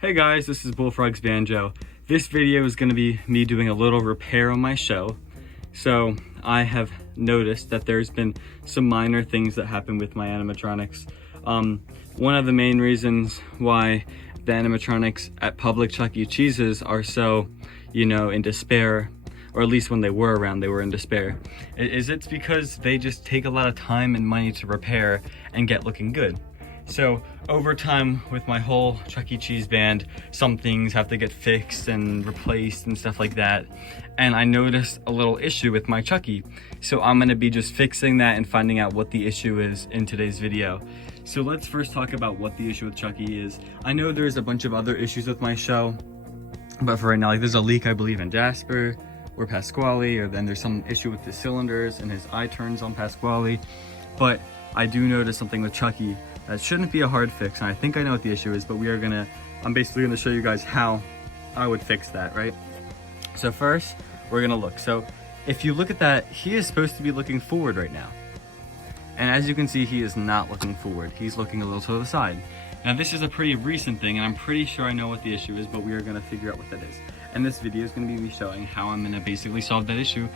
Hey guys, this is Bullfrog's Banjo. This video is going to be me doing a little repair on my show. So I have noticed that there's been some minor things that happen with my animatronics. One of the main reasons why the animatronics at public Chuck E. Cheese's are so, in despair, or at least when they were around, they were in despair, it's because they just take a lot of time and money to repair and get looking good. So over time with my whole Chuck E. Cheese band, some things have to get fixed and replaced and stuff like that. And I noticed a little issue with my Chucky. So I'm gonna be just fixing that and finding out what the issue is in today's video. So let's first talk about what the issue with Chucky is. I know there's a bunch of other issues with my show, but for right now, there's a leak, I believe, in Jasper or Pasquale, or then there's some issue with the cylinders and his eye turns on Pasquale. But I do notice something with Chucky that shouldn't be a hard fix, and I think I know what the issue is, but I'm basically gonna show you guys how I would fix that, right? So first, we're gonna look. So if you look at that, he is supposed to be looking forward right now. And as you can see, he is not looking forward. He's looking a little to the side. Now this is a pretty recent thing, and I'm pretty sure I know what the issue is, but we are gonna figure out what that is. And this video is gonna be me showing how I'm gonna basically solve that issue.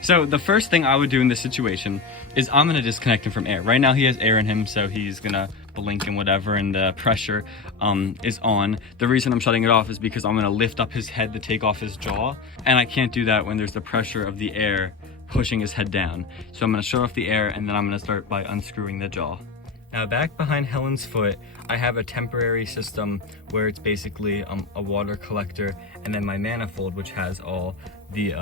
So the first thing I would do in this situation is I'm gonna disconnect him from air. Right now he has air in him, so he's gonna blink and whatever, and the pressure is on. The reason I'm shutting it off is because I'm gonna lift up his head to take off his jaw, and I can't do that when there's the pressure of the air pushing his head down. So I'm gonna shut off the air, and then I'm gonna start by unscrewing the jaw. Now back behind Helen's foot, I have a temporary system where it's basically a water collector, and then my manifold, which has all the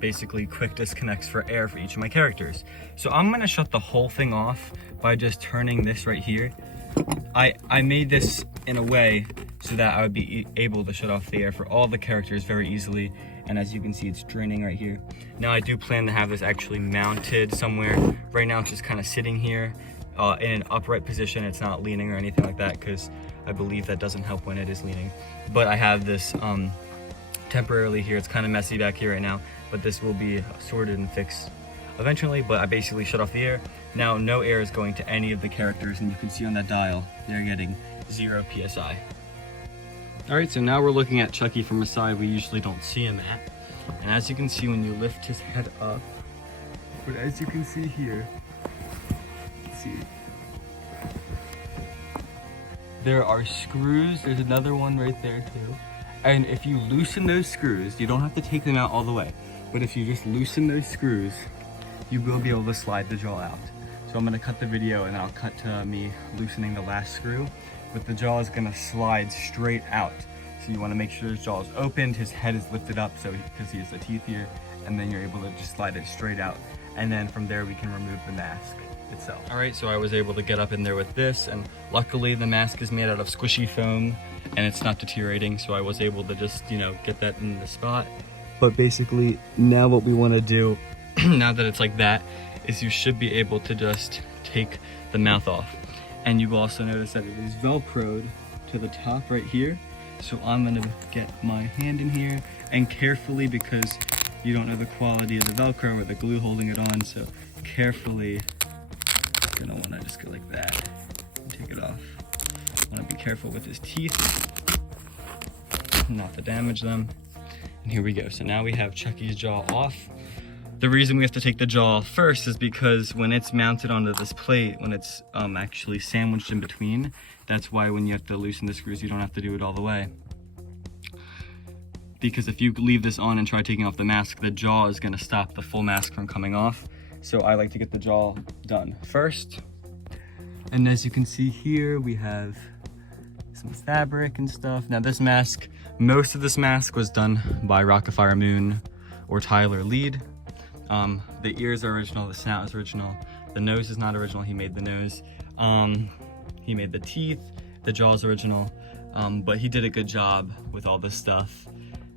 basically quick disconnects for air for each of my characters. So I'm gonna shut the whole thing off by just turning this right here. I made this in a way so that I would be able to shut off the air for all the characters very easily, and as you can see, it's draining right here. Now I do plan to have this actually mounted somewhere. Right now it's just kind of sitting here in an upright position. It's not leaning or anything like that, because I believe that doesn't help when it is leaning. But I have this temporarily here. It's kind of messy back here right now, but this will be sorted and fixed eventually. But I basically shut off the air. Now no air is going to any of the characters, and you can see on that dial they're getting 0 psi. All right, so now we're looking at Chucky from a side we usually don't see him at, and as you can see when you lift his head up, but as you can see here, there are screws. There's another one right there too. And if you loosen those screws, you don't have to take them out all the way, but if you just loosen those screws, you will be able to slide the jaw out. So I'm gonna cut the video and I'll cut to me loosening the last screw, but the jaw is gonna slide straight out. So you wanna make sure his jaw is opened, his head is lifted up because he has the teeth here, and then you're able to just slide it straight out. And then from there we can remove the mask itself. All right, so I was able to get up in there with this, and luckily the mask is made out of squishy foam and it's not deteriorating, so I was able to just, get that in the spot. But basically, now what we want to do, now that it's like that, is you should be able to just take the mouth off. And you will also notice that it is Velcroed to the top right here. So I'm gonna get my hand in here and carefully, because you don't know the quality of the Velcro or the glue holding it on, so carefully, you're gonna wanna just go like that and take it off. Wanna be careful with his teeth, not to damage them. And here we go. So now we have Chucky's jaw off. The reason we have to take the jaw first is because when it's mounted onto this plate, when it's actually sandwiched in between, that's why when you have to loosen the screws, you don't have to do it all the way. Because if you leave this on and try taking off the mask, the jaw is gonna stop the full mask from coming off. So I like to get the jaw done first. And as you can see here, we have some fabric and stuff. Now this mask, most of this mask was done by Rockafire Moon or Tyler Lead. The ears are original, the snout is original, the nose is not original, he made the nose. He made the teeth, the jaw's original, but he did a good job with all this stuff,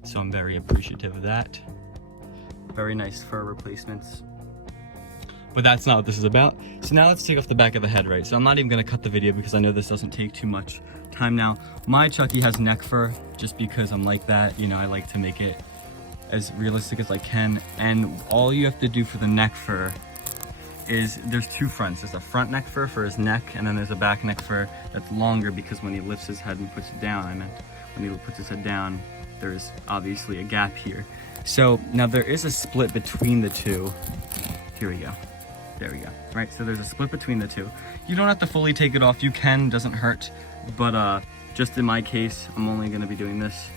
so I'm very appreciative of that. Very nice fur replacements. But that's not what this is about. So now let's take off the back of the head, right? So I'm not even gonna cut the video because I know this doesn't take too much time now. My Chucky has neck fur just because I'm like that. I like to make it as realistic as I can. And all you have to do for the neck fur is there's two fronts. There's a front neck fur for his neck, and then there's a back neck fur that's longer because when he lifts his head and puts it down, when he puts his head down, there's obviously a gap here. So now there is a split between the two. Here we go. There we go. Right, so there's a split between the two. You don't have to fully take it off. You can, doesn't hurt. But just in my case, I'm only gonna be doing this.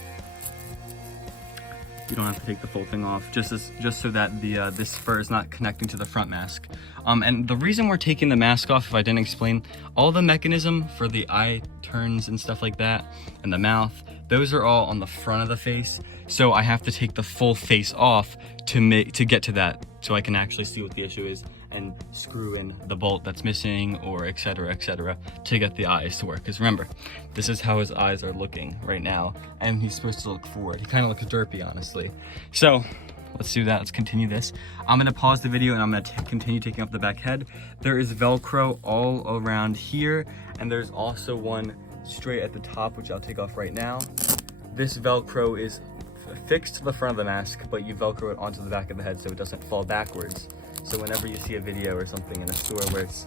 You don't have to take the full thing off, just so that the this fur is not connecting to the front mask. And the reason we're taking the mask off, if I didn't explain, all the mechanism for the eye turns and stuff like that, and the mouth, those are all on the front of the face. So I have to take the full face off to get to that, so I can actually see what the issue is and screw in the bolt that's missing, or etc., to get the eyes to work. Because remember, this is how his eyes are looking right now, and he's supposed to look forward. He kind of looks derpy, honestly. So let's do that. Let's continue this. I'm gonna pause the video and I'm gonna continue taking off the back head. There is Velcro all around here, and there's also one straight at the top, which I'll take off right now. This Velcro is fixed to the front of the mask, but you Velcro it onto the back of the head so it doesn't fall backwards. So whenever you see a video or something in a store where it's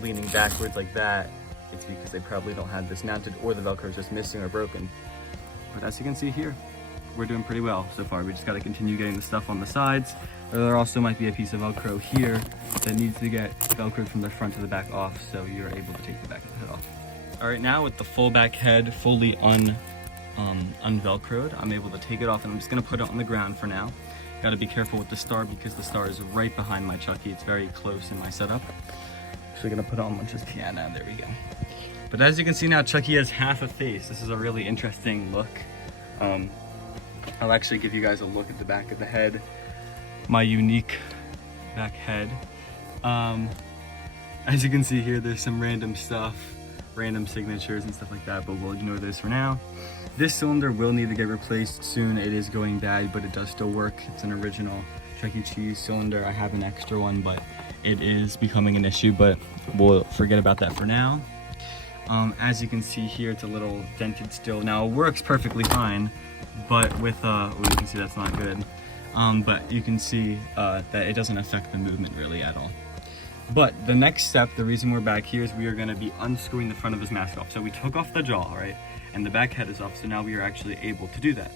leaning backwards like that, it's because they probably don't have this mounted, or the Velcro is just missing or broken. But as you can see here, we're doing pretty well so far. We just got to continue getting the stuff on the sides. There also might be a piece of Velcro here that needs to get Velcroed from the front to the back off, so you're able to take the back of the head off. All right, now with the full back head fully unvelcroed, I'm able to take it off, and I'm just gonna put it on the ground for now. Gotta be careful with the star because the star is right behind my Chucky. It's very close in my setup. Actually gonna put it on just piano. There we go. But as you can see now, Chucky has half a face. This is a really interesting look. I'll actually give you guys a look at the back of the head. My unique back head. As you can see here, there's some random stuff, random signatures and stuff like that, but we'll ignore those for now. This cylinder will need to get replaced soon. It is going bad, but it does still work. It's an original Chuck E. Cheese cylinder. I have an extra one, but it is becoming an issue, but we'll forget about that for now. As you can see here, it's a little dented still. Now it works perfectly fine, but with, well, you can see that's not good. But you can see that it doesn't affect the movement really at all. But the next step, the reason we're back here, is we are gonna be unscrewing the front of his mask off. So we took off the jaw, right? And the back head is off, so now we are actually able to do that.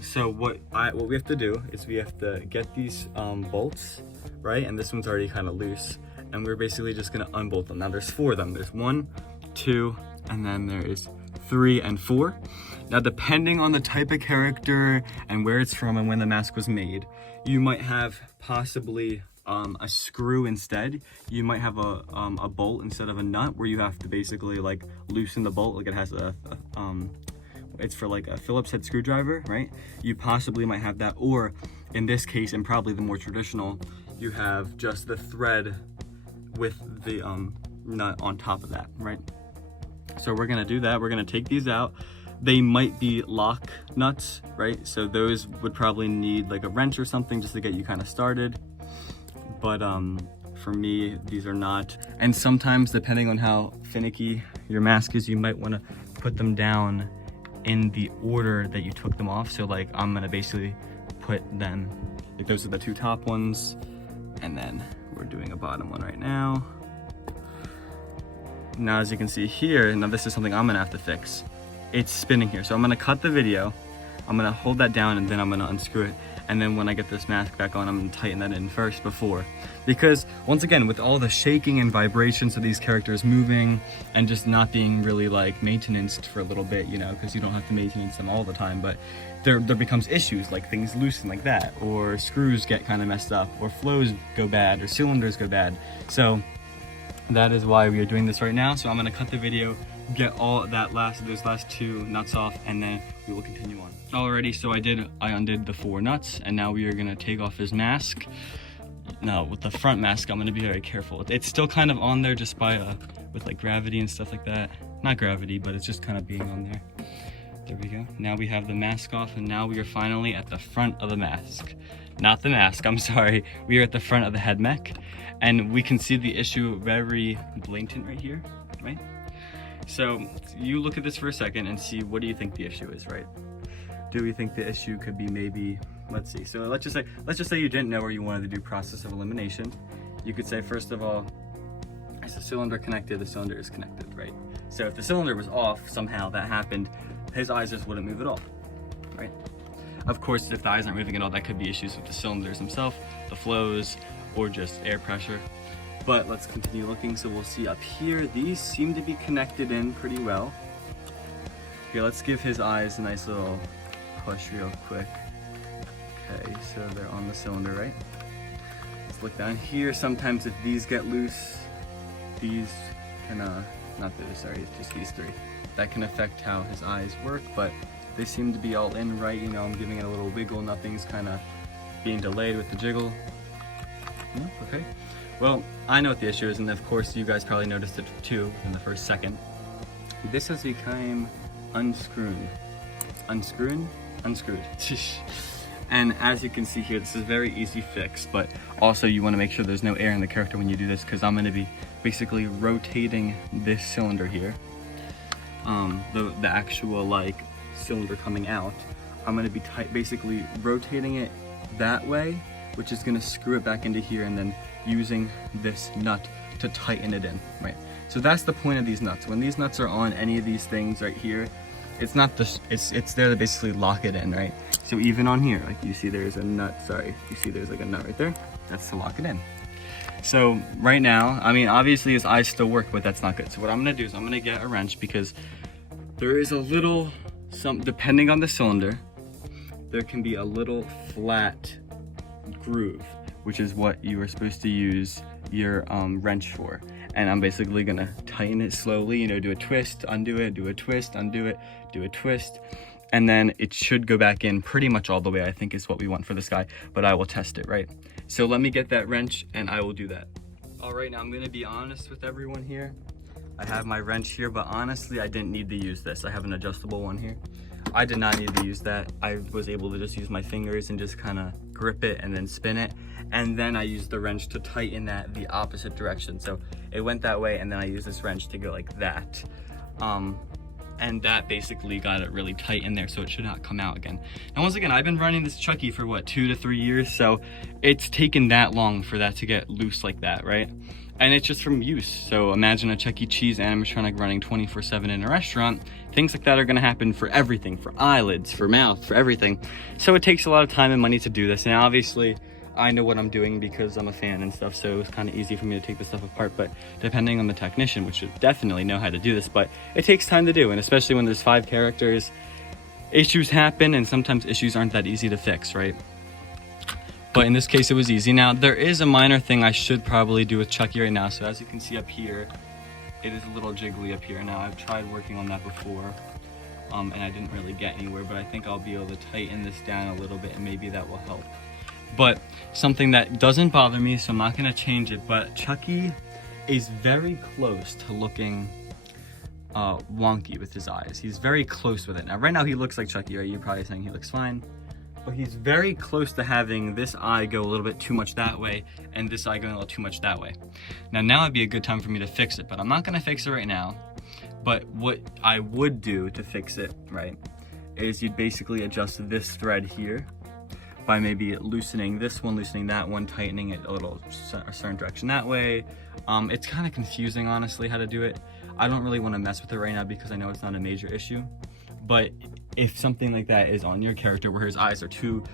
So what we have to do is we have to get these bolts, right? And this one's already kind of loose, and we're basically just gonna unbolt them. Now there's 4 of them. There's 1, 2, and then there is 3 and 4. Now depending on the type of character and where it's from and when the mask was made, you might have possibly a screw instead. You might have a bolt instead of a nut, where you have to basically like loosen the bolt. Like it has it's for like a Phillips head screwdriver, right? You possibly might have that, or in this case, and probably the more traditional, you have just the thread with the nut on top of that, right? So we're gonna do that. We're gonna take these out. They might be lock nuts, right? So those would probably need like a wrench or something just to get you kind of started. But for me, these are not. And sometimes, depending on how finicky your mask is, you might want to put them down in the order that you took them off. So like I'm gonna basically put them, like those are the 2 top ones, and then we're doing a bottom one right now. Now as you can see here, now this is something I'm gonna have to fix. It's spinning here, so I'm gonna cut the video, I'm gonna hold that down, and then I'm gonna unscrew it. And then when I get this mask back on, I'm gonna tighten that in first before. Because once again, with all the shaking and vibrations of these characters moving and just not being really like maintenanced for a little bit, you know, because you don't have to maintenance them all the time, but there becomes issues, like things loosen like that, or screws get kind of messed up, or flows go bad, or cylinders go bad. So that is why we are doing this right now. So I'm gonna cut the video, get all that those last 2 nuts off, and then we will continue on. Alrighty, so I undid the 4 nuts, and now we are gonna take off his mask. Now with the front mask, I'm gonna be very careful. It's still kind of on there just by with like gravity and stuff like that. Not gravity, but it's just kind of being on there. There we go. Now we have the mask off, and now we are finally at the front of the mask. Not the mask, I'm sorry. We are at the front of the head mech, and we can see the issue very blatant right here, right? So you look at this for a second and see, what do you think the issue is, right? Do we think the issue could be maybe, let's see. So let's just say you didn't know, or you wanted to do process of elimination, you could say, first of all, is the cylinder connected? The cylinder is connected, right? So if the cylinder was off, somehow that happened, his eyes just wouldn't move at all, right? Of course, if the eyes aren't moving at all, that could be issues with the cylinders themselves, the flows, or just air pressure. But let's continue looking. So we'll see up here, these seem to be connected in pretty well. Okay, let's give his eyes a nice little push real quick. Okay, so they're on the cylinder, right? Let's look down here. Sometimes if these get loose, these can, not those, sorry, just these three. That can affect how his eyes work, but they seem to be all in right. You know, I'm giving it a little wiggle, nothing's kind of being delayed with the jiggle. Yeah, okay. Well, I know what the issue is, and of course you guys probably noticed it too in the first second. This has become unscrewed. Unscrewed? Unscrewed. And as you can see here, this is a very easy fix, but also you want to make sure there's no air in the character when you do this, because I'm going to be basically rotating this cylinder here. The actual like cylinder coming out, I'm going to be basically rotating it that way, which is going to screw it back into here, and then using this nut to tighten it in, right? So that's the point of these nuts. When these nuts are on any of these things right here, it's not this, it's there to basically lock it in, right? So even on here, like you see there's a nut, sorry, you see there's like a nut right there, that's to lock it in. So right now, I mean, obviously his eyes still work, but that's not good. So what I'm gonna do is I'm gonna get a wrench, because there is a little, depending on the cylinder, there can be a little flat groove, which is what you are supposed to use your wrench for. And I'm basically gonna tighten it slowly, you know, do a twist, undo it, do a twist, undo it, do a twist, and then it should go back in pretty much all the way, I think is what we want for this guy, but I will test it, right? So let me get that wrench and I will do that. All right, now I'm gonna be honest with everyone here. I have my wrench here, but honestly, I didn't need to use this. I have an adjustable one here. I did not need to use that. I was able to just use my fingers and just kind of grip it and then spin it. And then I used the wrench to tighten that the opposite direction. So it went that way, and then I used this wrench to go like that. And that basically got it really tight in there, so it should not come out again. And once again, I've been running this Chucky for what, 2 to 3 years, so it's taken that long for that to get loose like that, right? And it's just from use. So imagine a Chuck E. Cheese animatronic running 24/7 in a restaurant. Things like that are gonna happen for everything, for eyelids, for mouth, for everything. So it takes a lot of time and money to do this. And obviously, I know what I'm doing because I'm a fan and stuff, so it was kind of easy for me to take this stuff apart. But depending on the technician, which should definitely know how to do this, but it takes time to do, and especially when there's 5 characters, issues happen, and sometimes issues aren't that easy to fix, right? But in this case, it was easy. Now, there is a minor thing I should probably do with Chucky right now. So as you can see up here, it is a little jiggly up here. Now, I've tried working on that before, and I didn't really get anywhere, but I think I'll be able to tighten this down a little bit, and maybe that will help. But something that doesn't bother me, so I'm not gonna change it, but Chucky is very close to looking wonky with his eyes. He's very close with it. Now, right now he looks like Chucky, right? You're probably saying he looks fine, but he's very close to having this eye go a little bit too much that way, and this eye going a little too much that way. Now would be a good time for me to fix it, but I'm not gonna fix it right now. But what I would do to fix it, right, is you'd basically adjust this thread here by maybe loosening this one, loosening that one, tightening it a certain direction that way. It's kind of confusing, honestly, how to do it. I don't really want to mess with it right now because I know it's not a major issue. But if something like that is on your character where his eyes are too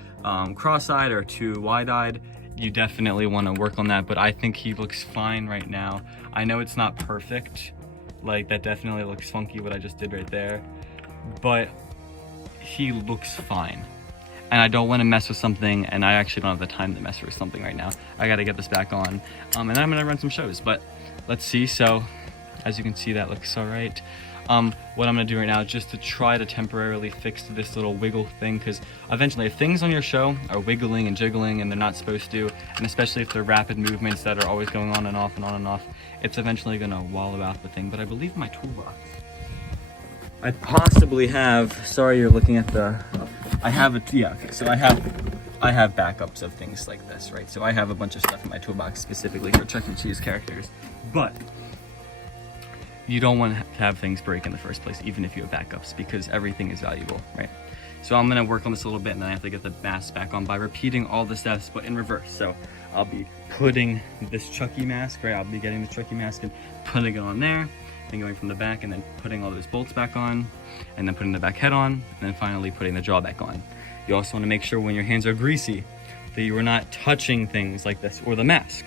cross-eyed or too wide-eyed, you definitely want to work on that. But I think he looks fine right now. I know it's not perfect. Like, that definitely looks funky, what I just did right there. But he looks fine. And I don't want to mess with something, and I actually don't have the time to mess with something right now. I got to get this back on, and I'm going to run some shows, but let's see. So as you can see, that looks all right. What I'm going to do right now is just to try to temporarily fix this little wiggle thing, because eventually if things on your show are wiggling and jiggling and they're not supposed to, and especially if they're rapid movements that are always going on and off and on and off, it's eventually going to wallow out the thing. But I believe my toolbox, I possibly have, sorry you're looking at the, I have so I have backups of things like this, right? So I have a bunch of stuff in my toolbox specifically for Chuck E. Cheese characters, but you don't want to have things break in the first place, even if you have backups, because everything is valuable, right? So I'm gonna work on this a little bit, and then I have to get the mask back on by repeating all the steps, but in reverse. So I'll be putting this Chucky mask, right? I'll be getting the Chucky mask and putting it on there, then going from the back and then putting all those bolts back on, and then putting the back head on, and then finally putting the jaw back on. You also wanna make sure when your hands are greasy that you are not touching things like this or the mask.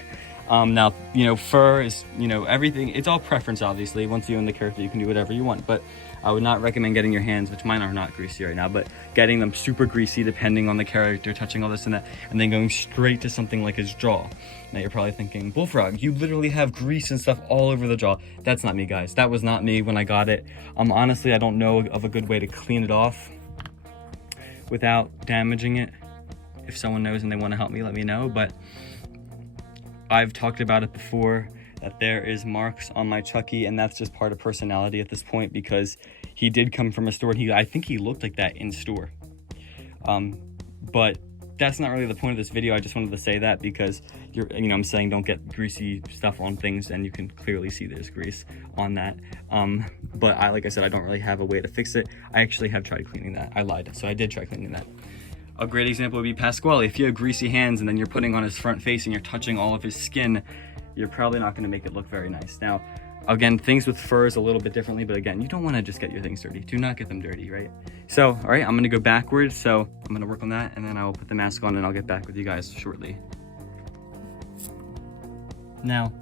Now, you know, fur is, you know, everything, it's all preference, obviously. Once you own the character, you can do whatever you want, but I would not recommend getting your hands, which mine are not greasy right now, but getting them super greasy depending on the character, touching all this and that, and then going straight to something like his jaw. Now you're probably thinking, Bullfrog, you literally have grease and stuff all over the jaw. That's not me, guys. That was not me when I got it. Honestly, I don't know of a good way to clean it off without damaging it. If someone knows and they want to help me, let me know. But I've talked about it before, that there is marks on my Chucky, and that's just part of personality at this point, because he did come from a store, and I think he looked like that in store. But that's not really the point of this video. I just wanted to say that because I'm saying don't get greasy stuff on things, and you can clearly see there's grease on that. But like I said, I don't really have a way to fix it. I actually have tried cleaning that. I lied. So I did try cleaning that. A great example would be Pasquale. If you have greasy hands and then you're putting on his front face and you're touching all of his skin, you're probably not going to make it look very nice. Now, again, things with fur is a little bit differently, but again, you don't want to just get your things dirty. Do not get them dirty, right? So, all right, I'm going to go backwards. So I'm going to work on that, and then I will put the mask on, and I'll get back with you guys shortly. Now,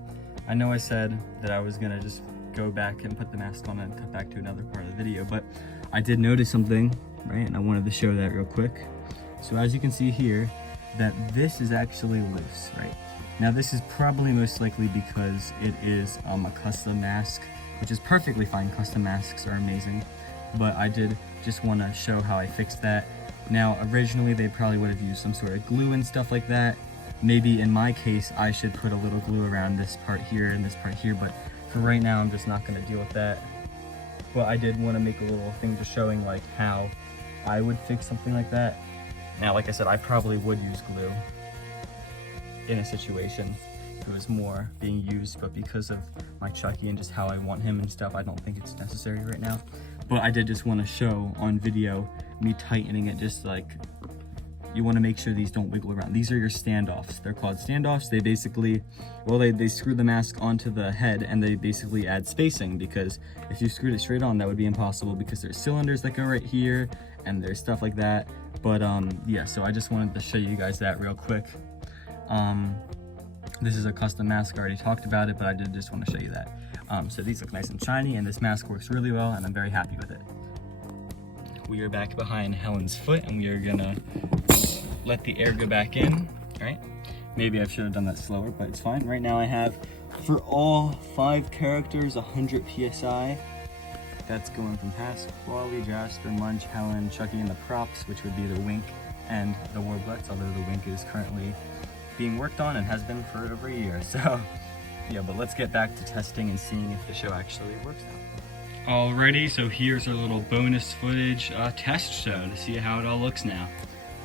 I know I said that I was going to just go back and put the mask on and cut back to another part of the video, but I did notice something, right? And I wanted to show that real quick. So as you can see here, that this is actually loose, right? Now this is probably most likely because it is a custom mask, which is perfectly fine. Custom masks are amazing, but I did just want to show how I fixed that. Now originally they probably would have used some sort of glue and stuff like that. Maybe in my case, I should put a little glue around this part here and this part here, but for right now, I'm just not going to deal with that. But I did want to make a little thing just showing like how I would fix something like that. Now, like I said, I probably would use glue in a situation if it was more being used, but because of my Chucky and just how I want him and stuff, I don't think it's necessary right now. But I did just want to show on video me tightening it, just like you want to make sure these don't wiggle around. These are your standoffs. They're called standoffs. They basically, well, they screw the mask onto the head, and they basically add spacing, because if you screwed it straight on, that would be impossible, because there's cylinders that go right here and there's stuff like that. But yeah, so I just wanted to show you guys that real quick. This is a custom mask. I already talked about it, but I did just want to show you that. So these look nice and shiny, and this mask works really well, and I'm very happy with it. We are back behind Helen's foot, and we are gonna let the air go back in. All right, maybe I should have done that slower, but it's fine. Right now I have, for all 5 characters, 100 PSI. That's going from Pasquale, Jasper, Munch, Helen, Chucky, and the props, which would be the Wink and the Warblets, although the Wink is currently being worked on and has been for over a year. So yeah, but let's get back to testing and seeing if the show actually works out. Alrighty, so here's our little bonus footage test show to see how it all looks now.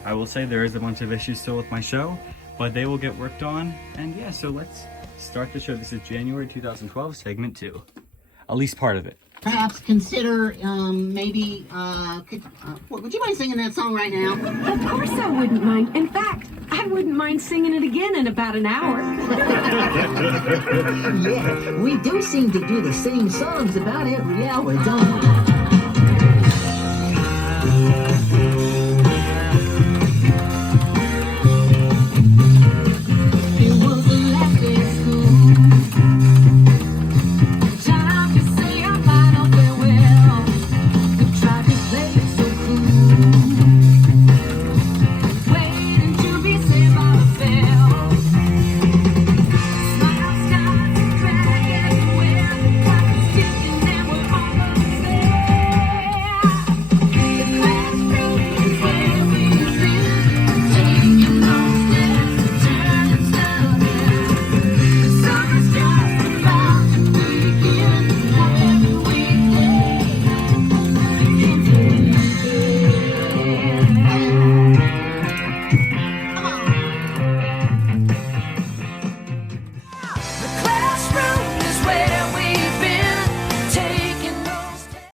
I will say there is a bunch of issues still with my show, but they will get worked on. And yeah, so let's start the show. This is January 2012, segment 2. At least part of it. Perhaps consider, maybe, would you mind singing that song right now? Of course I wouldn't mind. In fact, I wouldn't mind singing it again in about an hour. Yeah, we do seem to do the same songs about every hour, don't we?